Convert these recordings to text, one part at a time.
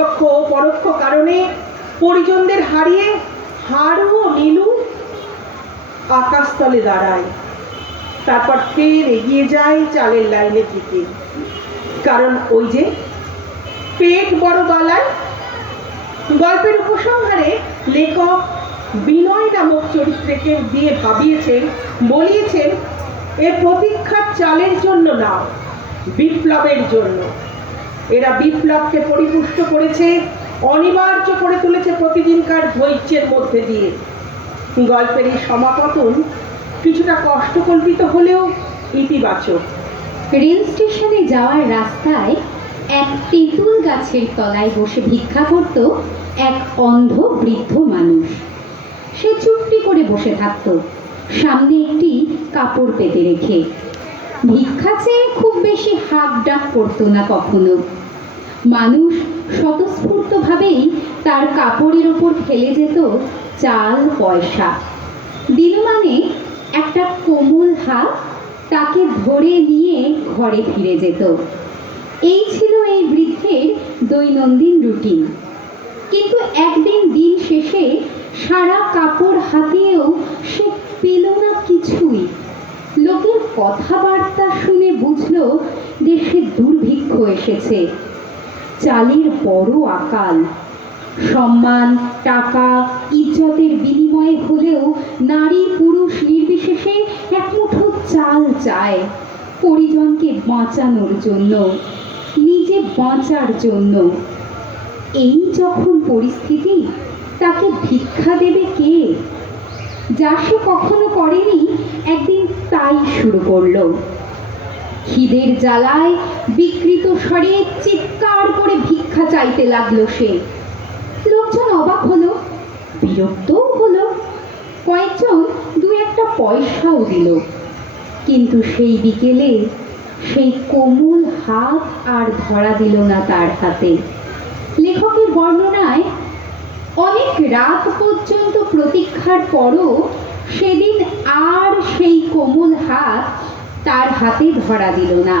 প্রত্যক্ষ ও পরোক্ষ কারণে পরিজনদের হারিয়ে হারু ও নীলু আকাশতলে দাঁড়ায়, তারপর ফের এগিয়ে যায় চালের লাইনের দিকে। কারণ ওই যে পেট বড় বালায়। গল্পের উপসংহারে লেখক বিনয় নামক চরিত্রকে দিয়ে ভাবিয়েছেন, বলিয়েছেন এ প্রতীক্ষার চালের জন্য না, বিপ্লবের জন্য। এরা বিপ্লবকে পরিপুষ্ট করেছে, অনিবার্য করে তুলেছে প্রতিদিনকার ধৈর্যের মধ্যে দিয়ে। গল্পের এই সমাপতন কিছুটা কষ্টকল্পিত হলেও ইতিবাচক। রেল স্টেশনে যাওয়ার রাস্তায় এক তেঁতুল গাছের তলায় বসে ভিক্ষা করত এক অন্ধ বৃদ্ধ মানুষ। সে চুপটি করে বসে থাকত, সামনে একটি কাপড় পেতে রেখে। ভিক্ষা চেয়ে খুব বেশি হাঁক ডাক করতো না কখনো। মানুষ স্বতঃস্ফূর্তভাবেই তার কাপড়ের ওপর ফেলে যেত চাল পয়সা। দিল মানে একটা কোমল হাত তাকে ধরে নিয়ে ঘরে ফিরে যেত। এই ছিল এই বৃদ্ধের দৈনন্দিন রুটিন। কিন্তু একদিন দিন শেষে সারা কাপড় হাতিয়েও সে পেল না কিছুই। লোকের কথাবার্তা শুনে বুঝল দেশে দুর্ভিক্ষ এসেছে, চালের বড় আকাল। সম্মান, টাকা, ইজ্জতের বিনিময়ে হলেও নারী পুরুষ নির্বিশেষে এক মুঠো চাল চায়, পরিজনকে বাঁচানোর জন্য, নিজে বাঁচার জন্য। এই যখন পরিস্থিতি, তাকে ভিক্ষা দেবে কে? যা সে কখনো করেনি, একদিন তাই শুরু করলো। খিদের জ্বালায় বিকৃত স্বরে চিৎকার করে ভিক্ষা চাইতে লাগলো সে। লোকজন অবাক হলো, বিরক্তও হলো, কয়েকজন দু একটা পয়সাও দিল। কিন্তু সেই বিকেলে সেই কোমল হাত আর ধরা দিল না তার হাতে। লেখকের বর্ণনায় অনেক রাত পর্যন্ত প্রতীক্ষার পরও সেদিন আর সেই কোমল হাত তার হাতে ধরা দিল না।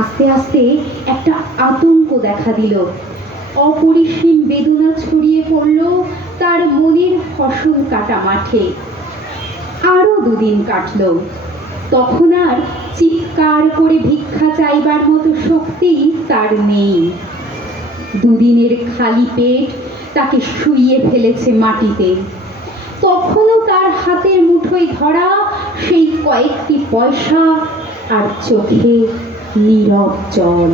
আস্তে আস্তে একটা আতঙ্ক দেখা দিল, অপরিসীম বেদনা ছড়িয়ে পড়ল তার মনের ফসল কাটা মাঠে। আরো দুদিন কাটল, তখন আর চিৎকার করে ভিক্ষা চাইবার মতো শক্তি তার নেই। দুদিনের খালি পেট তাকে শুইয়ে ফেলেছে মাটিতে। তখনও তার হাতের মুঠোয় ধরা সেই কয়েকটি পয়সা আর চোখে নীরব জল।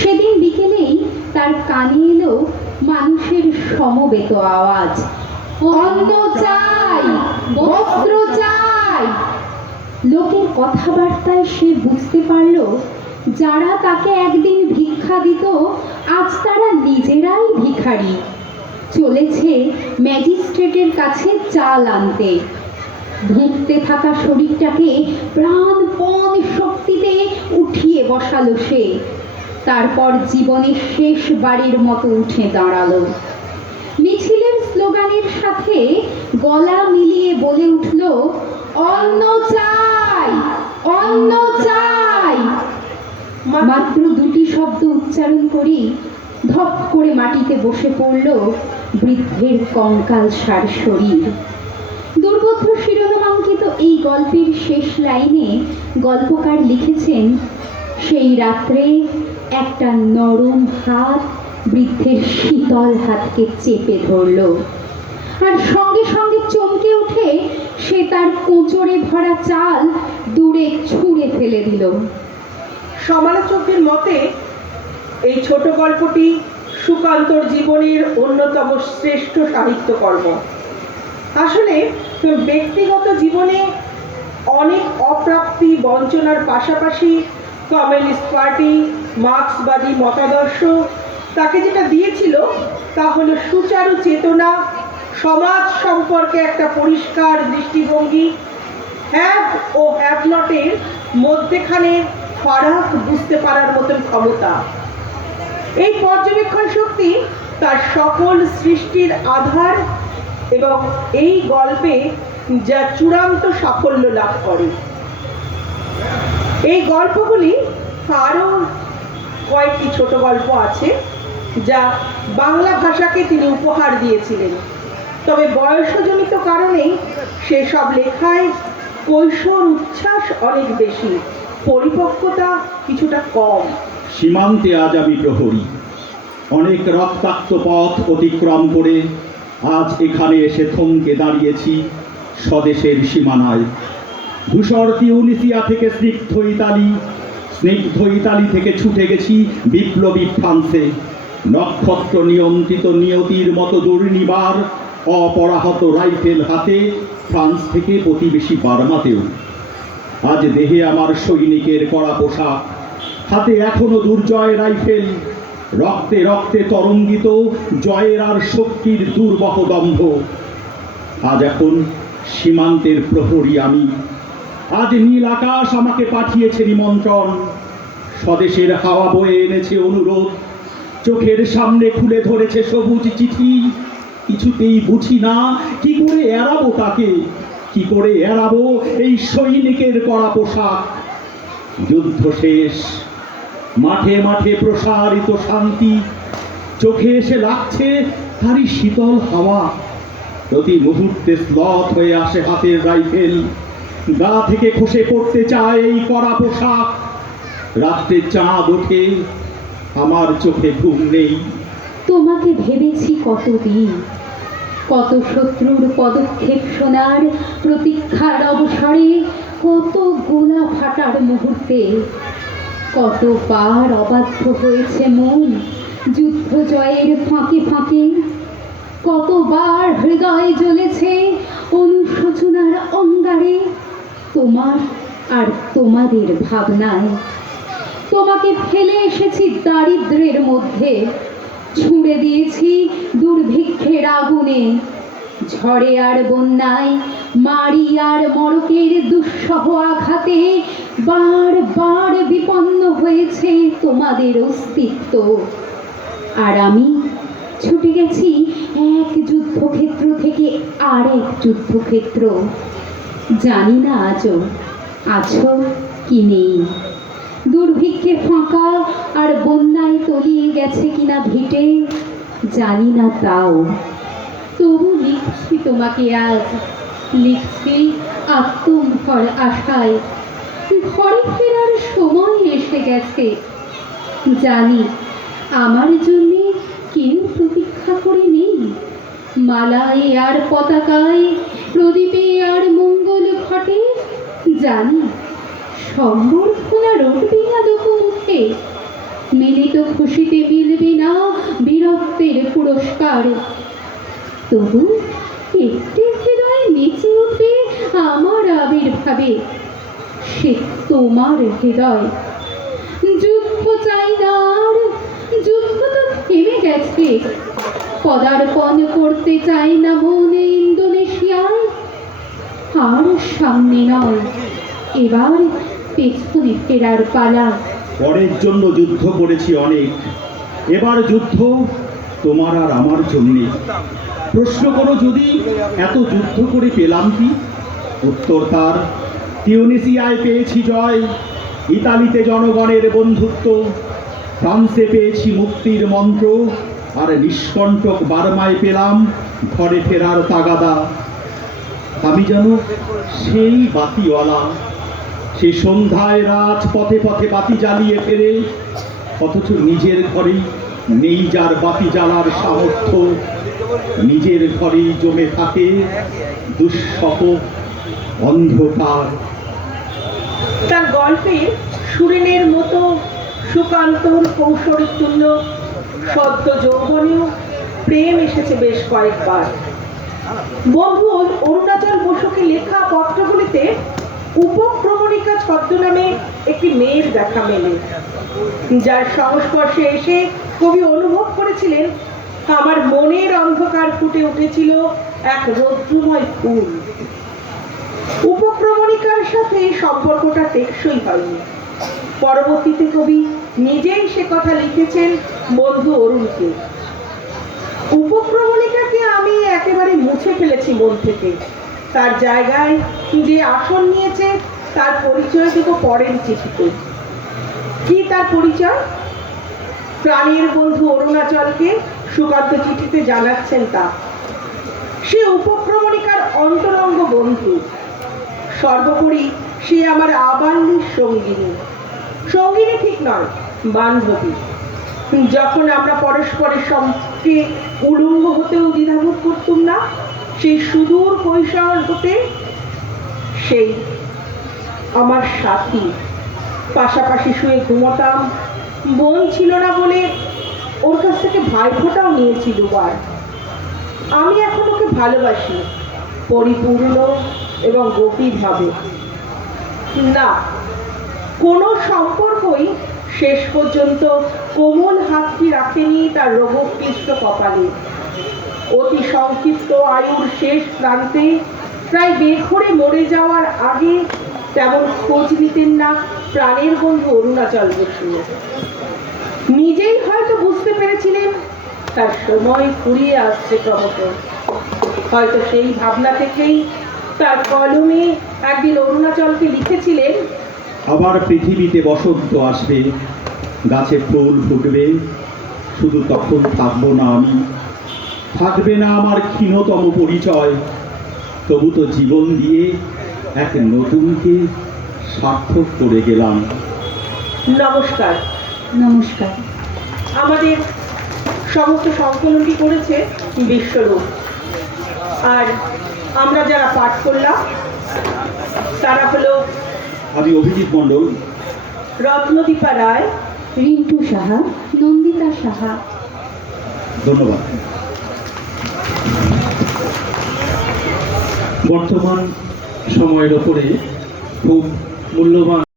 সেদিন বিকেলেই তার কানে এলো মানুষের সমবেত আওয়াজ, অন্ন চাই, বস্ত্র চাই। লোকের কথাবার্তায় সে বুঝতে পারল, যারা তাকে একদিন ভিক্ষা দিত আজ তারা নিজেরাই ভিখারি। চলেছে ম্যাজিস্ট্রেটের কাছে চাল আনতে। ধুঁকতে থাকা শরীরটাকে প্রাণপণ শক্তিতে উঠিয়ে বসালো সে। তারপর জীবনের শেষ বারের মতো উঠে দাঁড়ালো। মিছিলের স্লোগানের সাথে গলা মিলিয়ে বলে উঠল, অন্ন চাই, অন্ন চাই। মাত্র দুটি শব্দ উচ্চারণ করি ধপ করে মাটিতে বসে পড়ল বৃদ্ধের কঙ্কালসার শরীর। দুর্বোধ্য শিরোনামাঙ্কিত এই গল্পের শেষ লাইনে গল্পকার লিখেছেন, সেই রাত্রে একটা নরম হাত বৃদ্ধের শীতল হাতকে চেপে ধরল, আর সঙ্গে সঙ্গে চমকে উঠে সে তার কোঁচড়ে ভরা চাল দূরে ছুঁড়ে ফেলে দিল। সমালোচকদের মতে এই ছোট গল্পটি সুকান্তর জীবনের অন্যতম শ্রেষ্ঠ সাহিত্যকর্ম। আসলে ব্যক্তিগত জীবনে অনেক অপ্রাপ্তি বঞ্চনার পাশাপাশি কমিউনিস্ট পার্টি, মার্ক্সবাদী মতাদর্শ তাকে যেটা দিয়েছিল তা হলো সুচারু চেতনা, সমাজ সম্পর্কে একটা পরিষ্কার দৃষ্টিভঙ্গি, হ্যাভ ও হ্যাভ নটের মধ্যেখানে ফারাক বুঝতে পারার মতন ক্ষমতা। এই পর্যবেক্ষণ শক্তি তার সকল সৃষ্টির আধার এবং এই গল্পে যা চূড়ান্ত সাফল্য লাভ করে। এই গল্পগুলি আরও কয়েকটি ছোট গল্প আছে, যা বাংলা ভাষাকে তিনি উপহার দিয়েছিলেন। তবে বয়সজনিত কারণেই সেসব লেখায় কৈশোর উচ্ছ্বাস অনেক বেশি, পরিপক্কতা কিছুটা কম। সীমান্তে আজ আমি প্রহরী, অনেক রক্তাক্ত পথ অতিক্রম করে আজ এখানে এসে থমকে দাঁড়িয়েছি স্বদেশের সীমানায়। ধূসর তিউনিসিয়া থেকে স্নিগ্ধ ইতালি থেকে ছুটে গেছি বিপ্লবী ফ্রান্সে, নক্ষত্র নিয়ন্ত্রিত নিয়তির মতো দুর্নিবার অপরাহত রাইফেল হাতে ফ্রান্স থেকে প্রতিবেশী বার্মাতেও। আজ দেহে আমার সৈনিকের কড়া পোশাক, হাতে এখনো দুর্জয় রাইফেল, রক্তে রক্তে তরঙ্গিত জয়ের আর শক্তির দুর্বহ দম্ভ। আজ এখন সীমান্তের প্রহরী আমি। আজ নীল আকাশ আমাকে পাঠিয়েছে নিমন্ত্রণ, স্বদেশের হাওয়া বয়ে এনেছে অনুরোধ, চোখের সামনে খুলে ধরেছে সবুজ চিঠি। কিছুতেই বুঝি না কি করে এড়াবো তাকে, কি করে এড়াবো এই সৈনিকের কড়া পোশাক। যুদ্ধ শেষ, মাঠে মাঠে প্রসারিত শান্তি, চোখে এসে লাগছে তারই শীতল হাওয়া। প্রতি মুহূর্তে স্লথ হয়ে আসে হাতের রাইফেল, গা থেকে খসে পড়তে চায় এই কড়া পোশাক। রাত্রে চাঁদ ওঠে, আমার চোখে ঘুম নেই। তোমাকে ভেবেছি কতদিন, কত শত্রুর পদক্ষেপ শোনার প্রতীক্ষার অবসরে, কত গোলা ফাটার মুহূর্তে, কতবার অবাধ্য হয়েছে মন যুদ্ধ জয়ের ফাঁকে ফাঁকে, কতবার হৃদয় জ্বলেছে অনুশোচনার অঙ্গারে তোমার আর তোমাদের ভাবনায়। তোমাকে ফেলে এসেছি দারিদ্র্যের মধ্যে, ছুঁড়ে দিয়েছি দুর্ভিক্ষের আগুনে, ঝড়ে আর বন্যায়, মারি আর মড়কের দুঃসহ আঘাতে বারবার বিপন্ন হয়েছে তোমাদের অস্তিত্ব। আর আমি ছুটে গেছি এক যুদ্ধক্ষেত্র থেকে আরেক যুদ্ধক্ষেত্র। জানি না আজও আছো কি নেই, দুর্ভিক্ষে ফাঁকা আর বন্যায় তলিয়ে গেছে কিনা ভিটে, জানি না তাও। তবু লিখছি তোমাকে আজ, লিখছি আত্মভর আশায়। ঘরে ফেরার সময় এসে গেছে, জানি আমার জন্যে কেউ প্রতীক্ষা করে নেই। মালায় আর পতাকায়, প্রদীপে আর মঙ্গল ঘটে, জানি সম্বর্ধনা রটবে না লোকমুখে, মিলিত খুশিতে মিলবে না বীরত্বের পুরস্কার। তবু একটি হৃদয় নেচে উঠবে আমার আবির্ভাবে, সে তোমার হৃদয়। যুদ্ধ চাই না আর, যুদ্ধ তো থেমে গেছে। পদার্পণ করতে চাই না মনে ইন্দোনেশিয়ায়, আর সামনে নয়, এবার পেছনে ফেরার পালা। পরের জন্য যুদ্ধ করেছি অনেক, এবার যুদ্ধ তোমার আর আমার জন্যে। প্রশ্ন করো যদি এত যুদ্ধ করে পেলাম কি? উত্তর তার, তিউনিসিয়ায় পেয়েছি জয়, ইতালিতে জনগণের বন্ধুত্ব, ফ্রান্সে পেয়েছি মুক্তির মন্ত্র, আর নিষ্কণ্টক বার্মায় পেলাম ঘরে ফেরার তাগাদা। আমি যেন সেই বাতিওয়ালা, সে সন্ধ্যায় রাত পথে পথে বাতি জ্বালিয়ে ফেরে, অথচ নিজের ঘরেই নেই যার বাতি জ্বালার সামর্থ্য। নিজের ঘরেই জমে থাকে দুঃসহ অন্ধকার। তার গল্পের সুরেনের মতো সুকান্তর কৌশলতুল্য সদ্য যৌবনেও প্রেম এসেছে বেশ কয়েকবার। বন্ধু অরুণাচল বসুকে লেখা পত্রগুলিতে উপক্রমণিকা ছদ্মনামে একটি মেয়ের দেখা মেলে, যার সংস্পর্শে এসে কবি অনুভব করেছিলেন আমার মনের অন্ধকার ফুটে উঠেছিল এক রৌদ্রময় ফুল। উপক্রমণিকার সাথে সম্পর্কটা টেকসই হয়নি। পরবর্তীতে কবি নিজেই সে কথা লিখেছেন বন্ধু অরুণকে। উপক্রমণিকাকে আমি একেবারে মুছে ফেলেছি মন থেকে। তার জায়গায় যে আসন নিয়েছে তার পরিচয় দেব পরের চিঠিতে। কি তার পরিচয়? প্রাণের বন্ধু অরুণাচলকে সুকান্ত চিঠিতে জানাচ্ছেন তা। সে উপক্রমণিকার অন্তরঙ্গ বন্ধু, সর্বোপরি সে আমার আবাল্যের সঙ্গিনী। সঙ্গিনী ঠিক নয়, বান্ধবী। যখন আমরা পরস্পরের সঙ্গে উলঙ্গ হতেও দ্বিধাবোধ করতুম না, সেই সুদূর কৈশোর হতে সেই আমার সাথী। পাশাপাশি শুয়ে ঘুমোতাম। বোন ছিল না বলে ওর কাছ থেকে ভাইফোঁটাও নিয়েছি দুবার। আমি এখন ওকে ভালোবাসি, পরিপূর্ণ এবং গভীরভাবে। না, কোনো সম্পর্কই শেষ পর্যন্ত কোমল হাতটি রাখেনি তার রোগক্লিষ্ট কপালে। অতি সংক্ষিপ্ত আয়ুর শেষ প্রান্তে, প্রায় বেঘরে মরে যাওয়ার আগে তেমন খোঁজ নিতেন না প্রাণের বন্ধু অরুণাচল বসু। নিজেই হয়তো বুঝতে পেরেছিলেন তার সময় ফুরিয়ে আসছে ক্রমশ। হয়তো সেই ভাবনা থেকেই তার কলমে একদিন অরুণাচলকে লিখেছিলেন, আবার পৃথিবীতে বসন্ত আসবে, গাছে ফুল ফুটবে, শুধু তখন থাকবো না আমি, থাকবে না আমার ক্ষীণতম পরিচয়, তবু তো জীবন দিয়ে এক নতুনকে সার্থক করে গেলাম। নমস্কার। নমস্কার। আমাদের সমস্ত সংকলনটি করেছে বিশ্বরূপ, আর আমরা যারা পাঠ করলাম তারা হলো আমি অভিজিৎ মণ্ডল, রত্নদীপা রায়, রিন্টু সাহা, নন্দিতা সাহা। ধন্যবাদ। বর্তমান সময়ের ওপরে খুব মূল্যবান